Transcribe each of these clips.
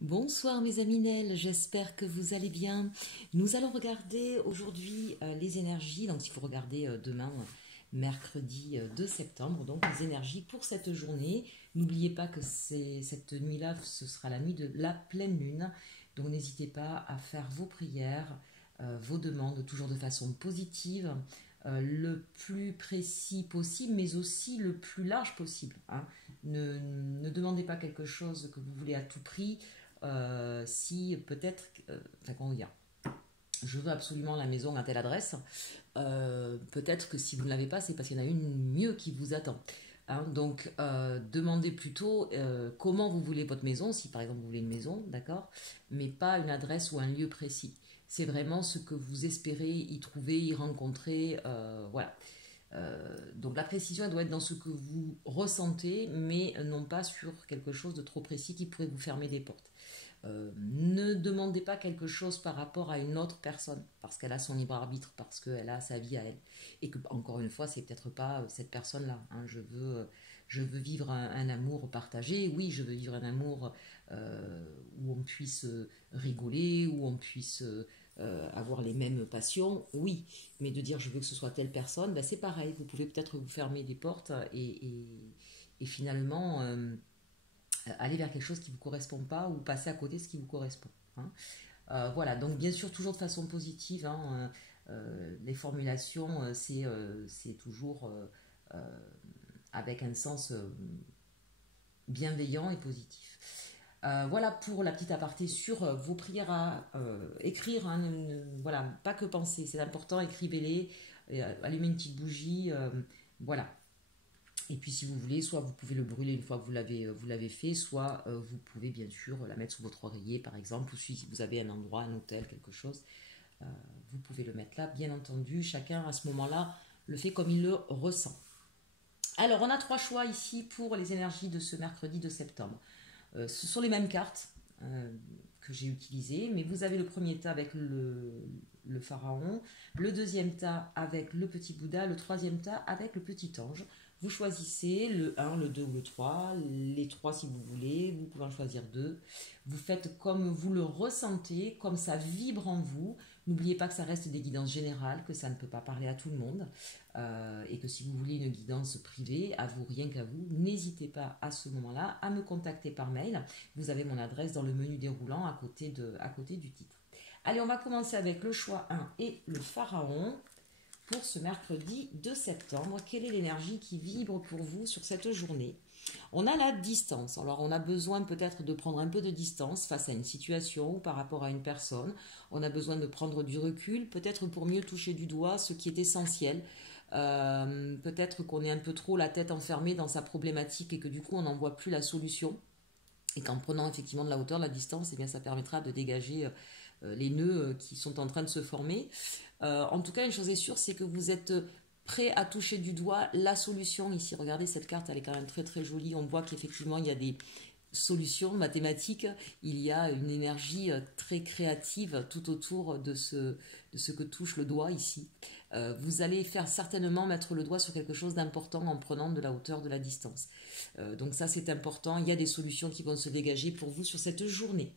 Bonsoir mes amis Nel, j'espère que vous allez bien. Nous allons regarder aujourd'hui les énergies, donc si vous regardez demain, mercredi 2 septembre, donc les énergies pour cette journée. N'oubliez pas que cette nuit-là, ce sera la nuit de la pleine lune, donc n'hésitez pas à faire vos prières, vos demandes, toujours de façon positive, le plus précis possible, mais aussi le plus large possible, hein. Ne demandez pas quelque chose que vous voulez à tout prix si peut-être, enfin comment dire, je veux absolument la maison à telle adresse, peut-être que si vous ne l'avez pas, c'est parce qu'il y en a une mieux qui vous attend. Hein. Donc, demandez plutôt comment vous voulez votre maison, si par exemple vous voulez une maison, d'accord, mais pas une adresse ou un lieu précis. C'est vraiment ce que vous espérez y trouver, y rencontrer, voilà. Donc la précision elle doit être dans ce que vous ressentez, mais non pas sur quelque chose de trop précis qui pourrait vous fermer des portes. Ne demandez pas quelque chose par rapport à une autre personne, parce qu'elle a son libre arbitre, parce qu'elle a sa vie à elle. Et que, encore une fois, c'est peut-être pas cette personne-là. Hein. Je veux vivre un amour partagé. Oui, je veux vivre un amour où on puisse rigoler, où on puisse avoir les mêmes passions. Oui, mais de dire je veux que ce soit telle personne, ben, c'est pareil. Vous pouvez peut-être vous fermer des portes et finalement aller vers quelque chose qui ne vous correspond pas ou passer à côté de ce qui vous correspond. Hein. Voilà, donc bien sûr toujours de façon positive. Hein, les formulations, c'est toujours avec un sens bienveillant et positif. Voilà pour la petite aparté sur vos prières à écrire. Hein, voilà, pas que penser, c'est important, écrivez-les, allumez une petite bougie, voilà. Et puis si vous voulez, soit vous pouvez le brûler une fois que vous l'avez fait, soit vous pouvez bien sûr la mettre sous votre oreiller par exemple, ou si vous avez un endroit, un hôtel, quelque chose, euh, vous pouvez le mettre là. Bien entendu, chacun à ce moment-là le fait comme il le ressent. Alors on a trois choix ici pour les énergies de ce mercredi de septembre. Ce sont les mêmes cartes que j'ai utilisées, mais vous avez le premier tas avec le pharaon, le deuxième tas avec le petit Bouddha, le troisième tas avec le petit ange. Vous choisissez le 1, le 2 ou le 3, les 3 si vous voulez, vous pouvez en choisir 2. Vous faites comme vous le ressentez, comme ça vibre en vous. N'oubliez pas que ça reste des guidances générales, que ça ne peut pas parler à tout le monde. Et que si vous voulez une guidance privée, à vous, rien qu'à vous, n'hésitez pas à ce moment-là à me contacter par mail. Vous avez mon adresse dans le menu déroulant à côté du titre. Allez, on va commencer avec le choix 1 et le pharaon pour ce mercredi 2 septembre. Quelle est l'énergie qui vibre pour vous sur cette journée? On a la distance. Alors, on a besoin peut-être de prendre un peu de distance face à une situation ou par rapport à une personne. On a besoin de prendre du recul, peut-être pour mieux toucher du doigt ce qui est essentiel. Peut-être qu'on est un peu trop la tête enfermée dans sa problématique et que du coup, on n'en voit plus la solution. Et qu'en prenant effectivement de la hauteur, de la distance, eh bien, ça permettra de dégager les nœuds qui sont en train de se former. En tout cas, une chose est sûre, c'est que vous êtes prêt à toucher du doigt la solution ici. Regardez, cette carte, elle est quand même très très jolie. On voit qu'effectivement, il y a des solutions mathématiques. Il y a une énergie très créative tout autour de ce que touche le doigt ici. Vous allez faire certainement mettre le doigt sur quelque chose d'important en prenant de la hauteur, de la distance. Donc ça, c'est important. Il y a des solutions qui vont se dégager pour vous sur cette journée.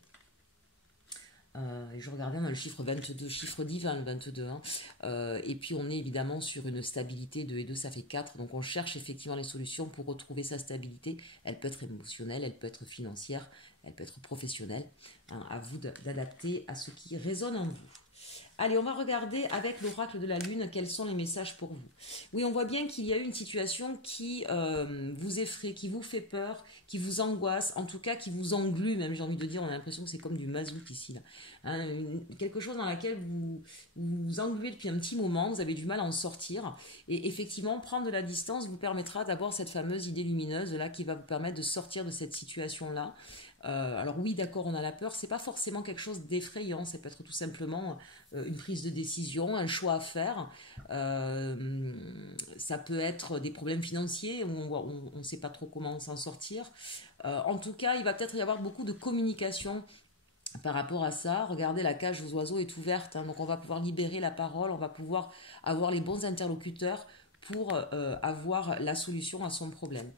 Et je regardais, on a le chiffre 22, chiffre divin, le 22. Hein. Et puis on est évidemment sur une stabilité, 2 et 2, ça fait 4. Donc on cherche effectivement les solutions pour retrouver sa stabilité. Elle peut être émotionnelle, elle peut être financière, elle peut être professionnelle. Hein, à vous d'adapter à ce qui résonne en vous. Allez, on va regarder avec l'oracle de la lune quels sont les messages pour vous. Oui, on voit bien qu'il y a eu une situation qui vous effraie, qui vous fait peur, qui vous angoisse, en tout cas qui vous englue, même j'ai envie de dire, on a l'impression que c'est comme du mazout ici. Là. Hein, quelque chose dans laquelle vous engluez depuis un petit moment, vous avez du mal à en sortir. Et effectivement, prendre de la distance vous permettra d'avoir cette fameuse idée lumineuse là qui va vous permettre de sortir de cette situation-là. Alors oui, d'accord, on a la peur, c'est pas forcément quelque chose d'effrayant, ça peut être tout simplement une prise de décision, un choix à faire. Ça peut être des problèmes financiers où on ne sait pas trop comment s'en sortir. En tout cas, il va peut-être y avoir beaucoup de communication par rapport à ça. Regardez, la cage aux oiseaux est ouverte, hein, donc on va pouvoir libérer la parole, on va pouvoir avoir les bons interlocuteurs pour avoir la solution à son problème.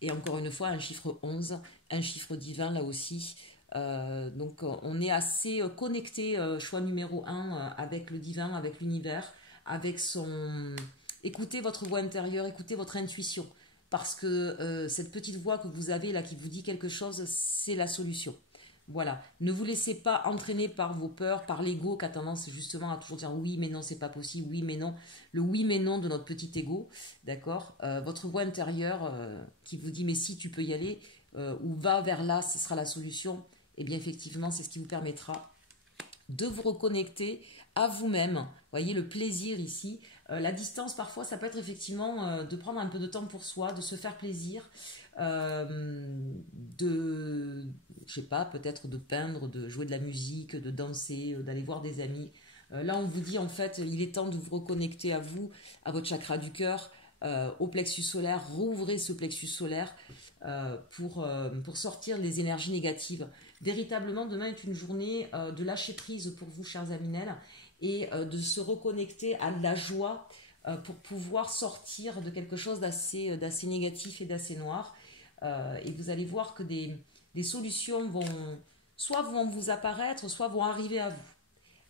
Et encore une fois, un chiffre 11, un chiffre divin là aussi, Donc on est assez connecté, choix numéro un, avec le divin, avec l'univers, avec son... Écoutez votre voix intérieure, écoutez votre intuition. Parce que cette petite voix que vous avez là qui vous dit quelque chose, c'est la solution. Voilà. Ne vous laissez pas entraîner par vos peurs, par l'ego qui a tendance justement à toujours dire oui mais non c'est pas possible, oui mais non. Le oui mais non de notre petit ego, d'accord. Votre voix intérieure qui vous dit mais si tu peux y aller, ou va vers là, ce sera la solution. Et bien effectivement c'est ce qui vous permettra de vous reconnecter à vous-même. Voyez le plaisir ici. La distance, parfois, ça peut être effectivement de prendre un peu de temps pour soi, de se faire plaisir, de, je sais pas, peut-être de peindre, de jouer de la musique, de danser, d'aller voir des amis. Là, on vous dit en fait, il est temps de vous reconnecter à vous, à votre chakra du cœur, au plexus solaire. Rouvrez ce plexus solaire pour sortir les énergies négatives. Véritablement, demain est une journée de lâcher prise pour vous, chers Aminel, et de se reconnecter à la joie pour pouvoir sortir de quelque chose d'assez négatif et d'assez noir. Et vous allez voir que des solutions vont vous apparaître, soit vont arriver à vous.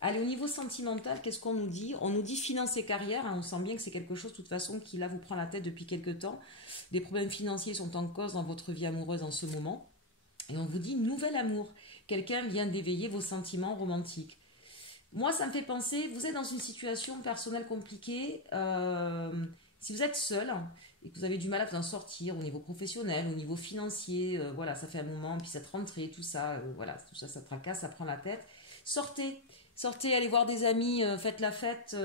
Allez, au niveau sentimental, qu'est-ce qu'on nous dit? On nous dit finance et carrière, hein, on sent bien que c'est quelque chose de toute façon qui là vous prend la tête depuis quelque temps. Des problèmes financiers sont en cause dans votre vie amoureuse en ce moment. Et on vous dit nouvel amour. Quelqu'un vient d'éveiller vos sentiments romantiques. Moi, ça me fait penser, vous êtes dans une situation personnelle compliquée. Si vous êtes seul et que vous avez du mal à vous en sortir au niveau professionnel, au niveau financier, voilà, ça fait un moment, puis cette rentrée, tout ça, voilà, tout ça, ça tracasse, ça prend la tête. Sortez, allez voir des amis, faites la fête.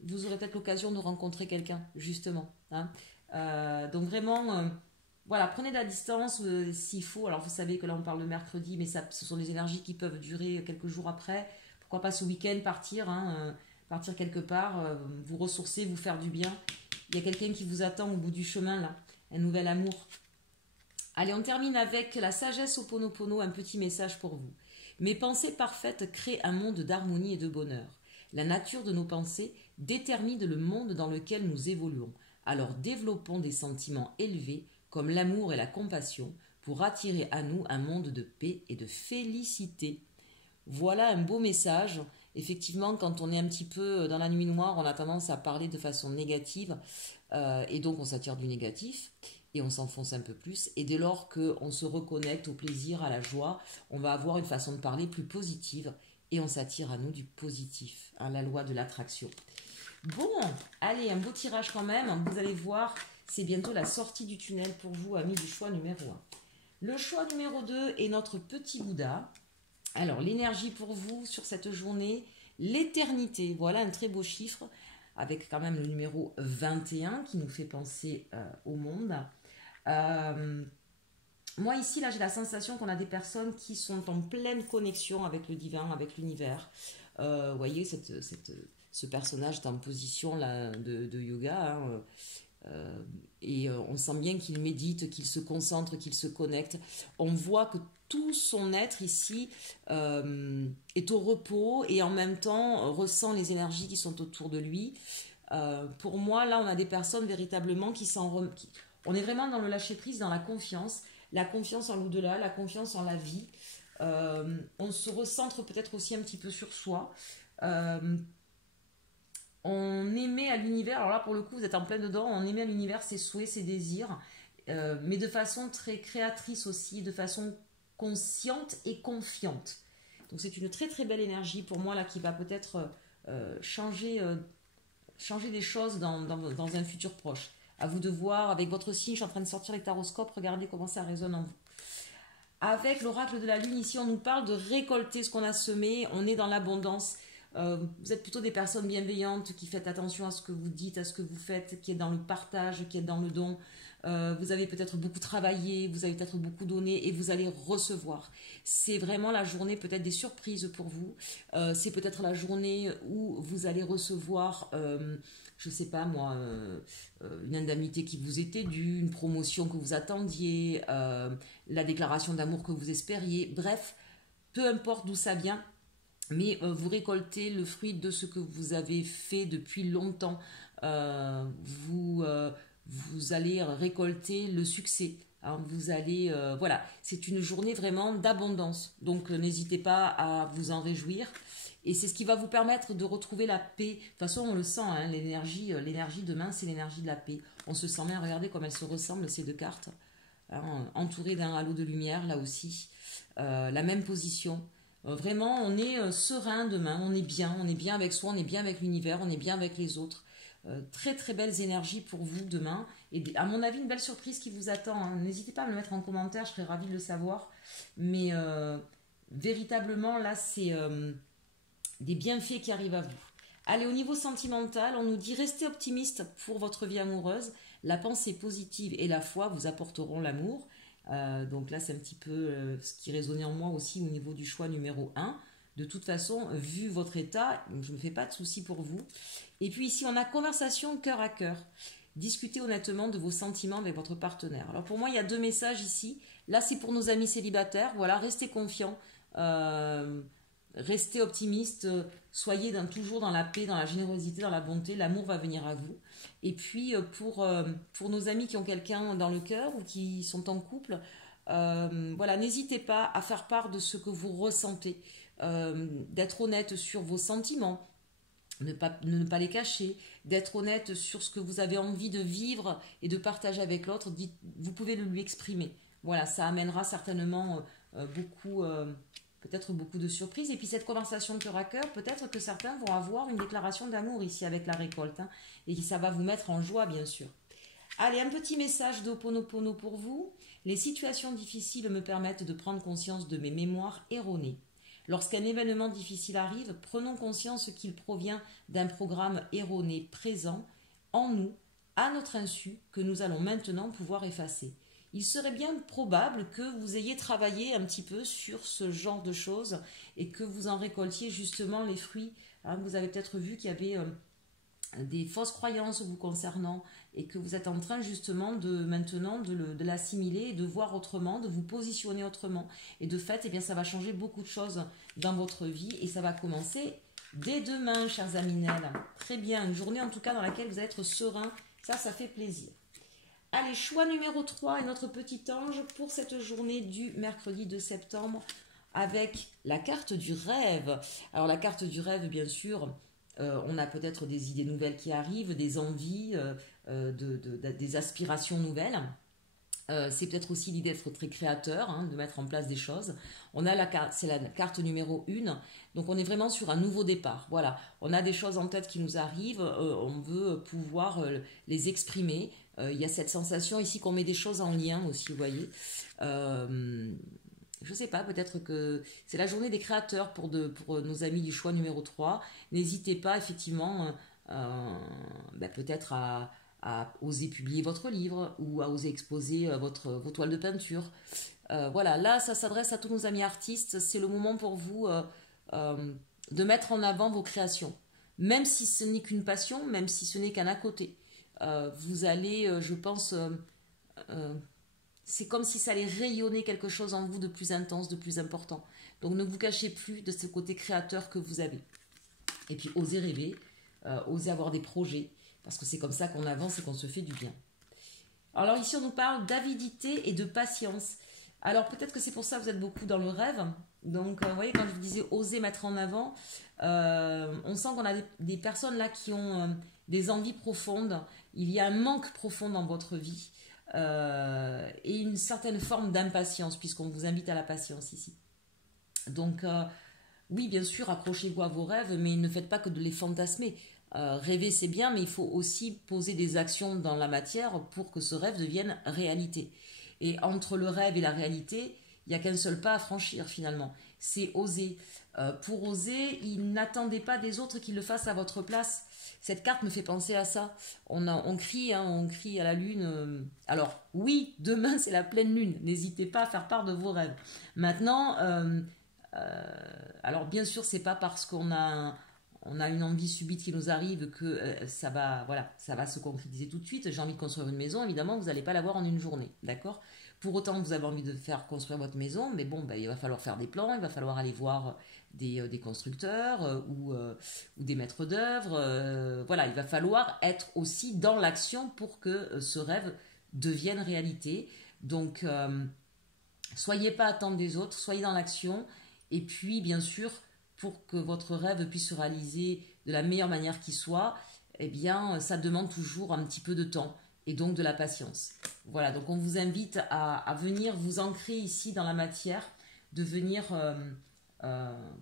Vous aurez peut-être l'occasion de rencontrer quelqu'un, justement. Hein. Donc vraiment, voilà, prenez de la distance s'il faut. Alors vous savez que là on parle de mercredi, mais ça, ce sont des énergies qui peuvent durer quelques jours après. Pourquoi pas ce week-end partir, hein, partir quelque part, vous ressourcer, vous faire du bien. Il y a quelqu'un qui vous attend au bout du chemin là, un nouvel amour. Allez, on termine avec la sagesse Ho'oponopono, un petit message pour vous. Mes pensées parfaites créent un monde d'harmonie et de bonheur. La nature de nos pensées détermine le monde dans lequel nous évoluons. Alors développons des sentiments élevés comme l'amour et la compassion pour attirer à nous un monde de paix et de félicité. Voilà un beau message. Effectivement, quand on est un petit peu dans la nuit noire, on a tendance à parler de façon négative et donc on s'attire du négatif et on s'enfonce un peu plus. Et dès lors qu'on se reconnecte au plaisir, à la joie, on va avoir une façon de parler plus positive et on s'attire à nous du positif, hein, la loi de l'attraction. Bon, allez, un beau tirage quand même. Vous allez voir, c'est bientôt la sortie du tunnel pour vous, amis du choix numéro 1. Le choix numéro 2 est notre petit Bouddha. Alors, l'énergie pour vous sur cette journée, l'éternité. Voilà un très beau chiffre avec quand même le numéro 21 qui nous fait penser au monde. Moi ici, là, j'ai la sensation qu'on a des personnes qui sont en pleine connexion avec le divin, avec l'univers. Vous voyez, ce personnage est en position là, de yoga. Hein, et on sent bien qu'il médite, qu'il se concentre, qu'il se connecte. On voit que tout son être ici est au repos et en même temps ressent les énergies qui sont autour de lui. Pour moi, là, on a des personnes véritablement qui on est vraiment dans le lâcher-prise, dans la confiance en l'au-delà, la confiance en la vie. On se recentre peut-être aussi un petit peu sur soi. On émet à l'univers, alors là pour le coup vous êtes en plein dedans, on émet à l'univers ses souhaits, ses désirs, mais de façon très créatrice aussi, de façon consciente et confiante. Donc c'est une très très belle énergie pour moi là qui va peut-être changer des choses dans un futur proche. À vous de voir avec votre signe, je suis en train de sortir les taroscopes, regardez comment ça résonne en vous. Avec l'oracle de la lune ici on nous parle de récolter ce qu'on a semé, on est dans l'abondance. Vous êtes plutôt des personnes bienveillantes qui faites attention à ce que vous dites, à ce que vous faites, qui est dans le partage, qui est dans le don. Vous avez peut-être beaucoup travaillé, vous avez peut-être beaucoup donné et vous allez recevoir. C'est vraiment la journée peut-être des surprises pour vous. C'est peut-être la journée où vous allez recevoir, je ne sais pas moi, une indemnité qui vous était due, une promotion que vous attendiez, la déclaration d'amour que vous espériez. Bref, peu importe d'où ça vient. Mais vous récoltez le fruit de ce que vous avez fait depuis longtemps. Vous allez récolter le succès hein. Vous allez, voilà, c'est une journée vraiment d'abondance. Donc n'hésitez pas à vous en réjouir. Et c'est ce qui va vous permettre de retrouver la paix. De toute façon, on le sent, hein, l'énergie demain, c'est l'énergie de la paix. On se sent bien, regardez comme elles se ressemblent, ces deux cartes. Hein, entourées d'un halo de lumière, là aussi. La même position. Vraiment, on est serein demain, on est bien avec soi, on est bien avec l'univers, on est bien avec les autres. Très très belles énergies pour vous demain. Et à mon avis, une belle surprise qui vous attend, hein. N'hésitez pas à me le mettre en commentaire, je serais ravie de le savoir. Mais véritablement, là, c'est des bienfaits qui arrivent à vous. Allez, au niveau sentimental, on nous dit restez optimiste pour votre vie amoureuse. La pensée positive et la foi vous apporteront l'amour. Donc là, c'est un petit peu ce qui résonnait en moi aussi au niveau du choix numéro 1. De toute façon, vu votre état, je ne me fais pas de soucis pour vous. Et puis ici, on a conversation cœur à cœur. Discutez honnêtement de vos sentiments avec votre partenaire. Alors pour moi, il y a deux messages ici. Là, c'est pour nos amis célibataires. Voilà, restez confiants. Restez optimiste, soyez toujours dans la paix, dans la générosité, dans la bonté, l'amour va venir à vous. Et puis pour nos amis qui ont quelqu'un dans le cœur ou qui sont en couple, voilà, n'hésitez pas à faire part de ce que vous ressentez, d'être honnête sur vos sentiments, ne pas les cacher, d'être honnête sur ce que vous avez envie de vivre et de partager avec l'autre, vous pouvez le lui exprimer. Voilà, ça amènera certainement beaucoup... peut-être beaucoup de surprises. Et puis cette conversation cœur à cœur, peut-être que certains vont avoir une déclaration d'amour ici avec la récolte. Hein, et ça va vous mettre en joie, bien sûr. Allez, un petit message d'Ho'oponopono pour vous. Les situations difficiles me permettent de prendre conscience de mes mémoires erronées. Lorsqu'un événement difficile arrive, prenons conscience qu'il provient d'un programme erroné présent en nous, à notre insu, que nous allons maintenant pouvoir effacer. Il serait bien probable que vous ayez travaillé un petit peu sur ce genre de choses et que vous en récoltiez justement les fruits. Hein, vous avez peut-être vu qu'il y avait des fausses croyances vous concernant et que vous êtes en train justement maintenant de l'assimiler et de voir autrement, de vous positionner autrement. Et de fait, eh bien, ça va changer beaucoup de choses dans votre vie et ça va commencer dès demain, chers Aminel. Très bien, une journée en tout cas dans laquelle vous allez être serein. Ça fait plaisir. Allez, choix numéro 3 et notre petit ange pour cette journée du mercredi 2 septembre avec la carte du rêve. Alors la carte du rêve, bien sûr, on a peut-être des idées nouvelles qui arrivent, des envies, des aspirations nouvelles. C'est peut-être aussi l'idée d'être très créateur, hein, de mettre en place des choses. On a c'est la carte numéro 1, donc on est vraiment sur un nouveau départ. Voilà, on a des choses en tête qui nous arrivent, on veut pouvoir les exprimer. Il y a cette sensation ici qu'on met des choses en lien aussi, vous voyez. Je ne sais pas, peut-être que c'est la journée des créateurs pour nos amis du choix numéro 3. N'hésitez pas effectivement peut-être à oser publier votre livre ou à oser exposer vos toiles de peinture. Voilà, là ça s'adresse à tous nos amis artistes. C'est le moment pour vous de mettre en avant vos créations. Même si ce n'est qu'une passion, même si ce n'est qu'un à côté. Vous allez, je pense, c'est comme si ça allait rayonner quelque chose en vous de plus intense, de plus important. Donc ne vous cachez plus de ce côté créateur que vous avez. Et puis osez rêver, osez avoir des projets, parce que c'est comme ça qu'on avance et qu'on se fait du bien. Alors ici on nous parle d'avidité et de patience. Alors peut-être que c'est pour ça que vous êtes beaucoup dans le rêve. Donc vous voyez, quand je vous disais oser mettre en avant, on sent qu'on a des personnes là qui ont des envies profondes. Il y a un manque profond dans votre vie et une certaine forme d'impatience, puisqu'on vous invite à la patience ici. Donc oui, bien sûr, accrochez-vous à vos rêves, mais ne faites pas que de les fantasmer. Rêver, c'est bien, mais il faut aussi poser des actions dans la matière pour que ce rêve devienne réalité. Et entre le rêve et la réalité, il n'y a qu'un seul pas à franchir finalement. C'est oser. Pour oser, n'attendez pas des autres qu'ils le fassent à votre place. Cette carte me fait penser à ça. On crie à la lune. Alors oui, demain c'est la pleine lune. N'hésitez pas à faire part de vos rêves. Maintenant, alors bien sûr, c'est pas parce qu'on a une envie subite qui nous arrive que ça va se concrétiser tout de suite. J'ai envie de construire une maison, évidemment, vous n'allez pas l'avoir en une journée, d'accord ? Pour autant, vous avez envie de faire construire votre maison, mais bon, il va falloir faire des plans, il va falloir aller voir des constructeurs ou des maîtres d'œuvre. Voilà, il va falloir être aussi dans l'action pour que ce rêve devienne réalité. Donc, soyez pas à attendre des autres, soyez dans l'action. Et puis, bien sûr, pour que votre rêve puisse se réaliser de la meilleure manière qui soit, eh bien, ça demande toujours un petit peu de temps et donc de la patience. Voilà, donc on vous invite à venir vous ancrer ici dans la matière, de venir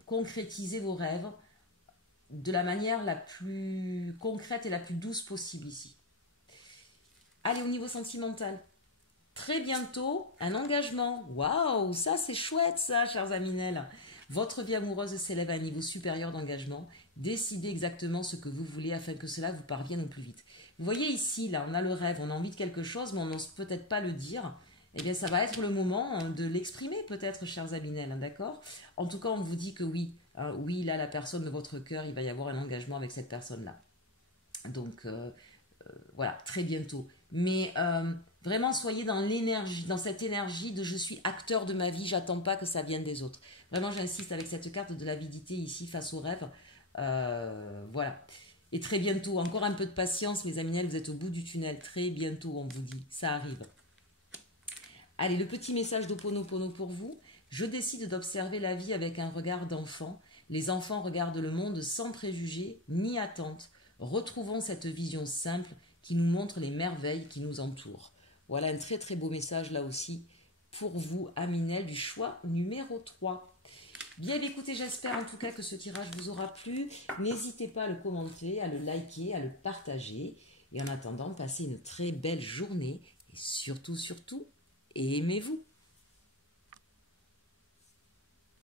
concrétiser vos rêves de la manière la plus concrète et la plus douce possible ici. Allez, au niveau sentimental, très bientôt, un engagement. Waouh, ça c'est chouette ça, chers Aminel. Votre vie amoureuse s'élève à un niveau supérieur d'engagement. Décidez exactement ce que vous voulez afin que cela vous parvienne au plus vite. Vous voyez ici, là, on a le rêve, on a envie de quelque chose, mais on n'ose peut-être pas le dire. Eh bien, ça va être le moment de l'exprimer, peut-être, chers Aminel, d'accord? En tout cas, on vous dit que oui, oui, là, la personne de votre cœur, il va y avoir un engagement avec cette personne-là. Donc, voilà, très bientôt. Mais vraiment, soyez dans l'énergie, dans cette énergie de je suis acteur de ma vie, j'attends pas que ça vienne des autres. Vraiment, j'insiste avec cette carte de l'avidité ici face au rêve. Voilà. Et très bientôt, encore un peu de patience, mes amis, vous êtes au bout du tunnel. Très bientôt, on vous dit, ça arrive. Allez, le petit message d'Ho'oponopono pour vous. Je décide d'observer la vie avec un regard d'enfant. Les enfants regardent le monde sans préjugés ni attente. Retrouvons cette vision simple qui nous montre les merveilles qui nous entourent. Voilà un très très beau message là aussi pour vous, Aminel, du choix numéro 3. Bien écoutez, j'espère en tout cas que ce tirage vous aura plu. N'hésitez pas à le commenter, à le liker, à le partager. Et en attendant, passez une très belle journée. Et surtout, surtout, aimez-vous.